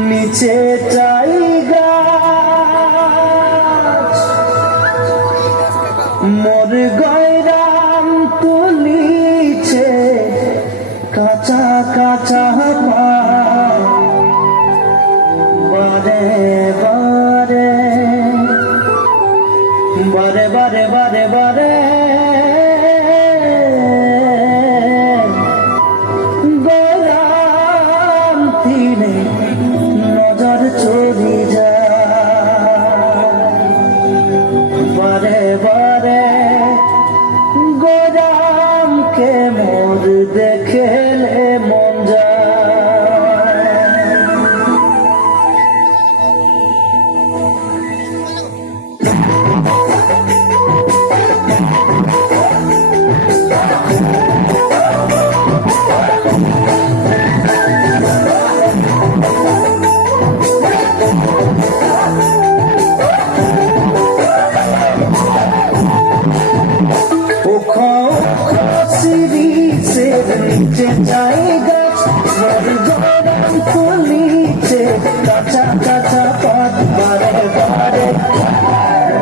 নিচে চাই গাছ মোর গয়রাম তুলিছে কাঁচা কাঁচা বারে বারে বারে বারে বারে বারে গয়রাম তীরে নজর চলি যায় বারে বারে গয়রামকে মোর দেখলে মন যায়। নিচে যাই গাছ মোর গরম তুলিছে কাঁচা কাঁচা পাত বারে বারে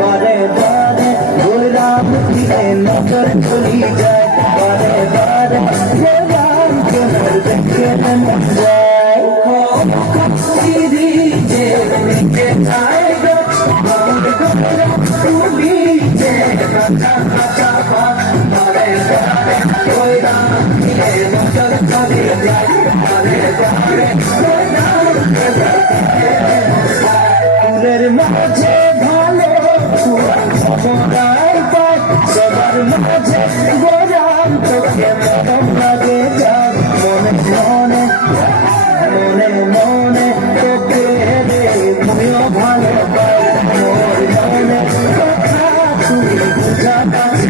বারে বারে গোলাম দিয়ে নজর চলি যায় বারে বারে গোলাম কেমন দেখে মন যায়। নিচে যাই গাছ মোর গরম তুলিছে কাঁচা কাঁচা পাত বারে বারে গোলাম ফুলের মাঝে ভালো সবার মাঝে গোরাম তোকে মন লাগে যার মনে মনে মনে মনে তোকে তুমিও ভালো পাই মোর মনে কথা তুই বুঝা পাচ্ছি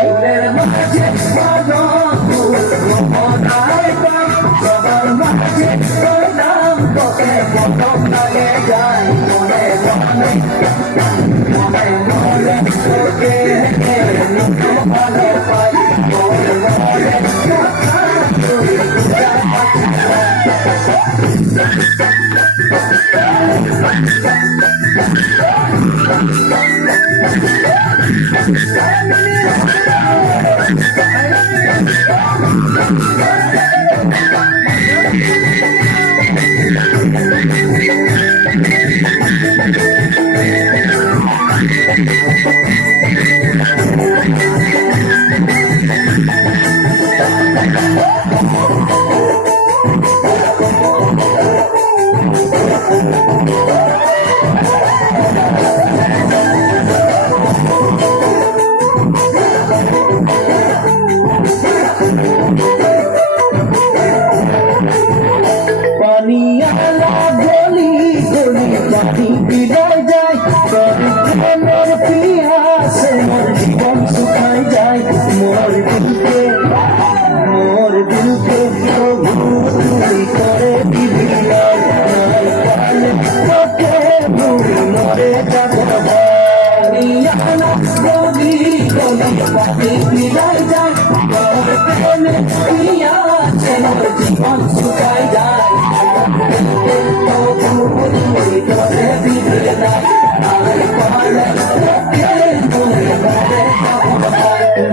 ফুলের মাঝে ভালো সবার মাঝে নাম তোকে প্রথম লাগে যায় মনে মনে মনে মনে তোকে ভালো পাই মনে মনে তুই বুঝা পানিয়ালা গলি গলি পাখি বিদায় যায় তোর প্রেমের পিয়াসে মোর জীবন শুকায় যায় মোর দিলকে প্রভু তুই করে দিবি নাই পালে তোকে ভুলি মরে যাব পানিয়ালা গলি গলি পাখি বিদায় যায় তোর প্রেমের পিয়াসে মোর জীবন শুকায় যায়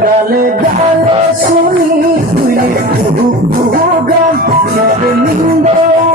গালে গালে শুনি তুই গান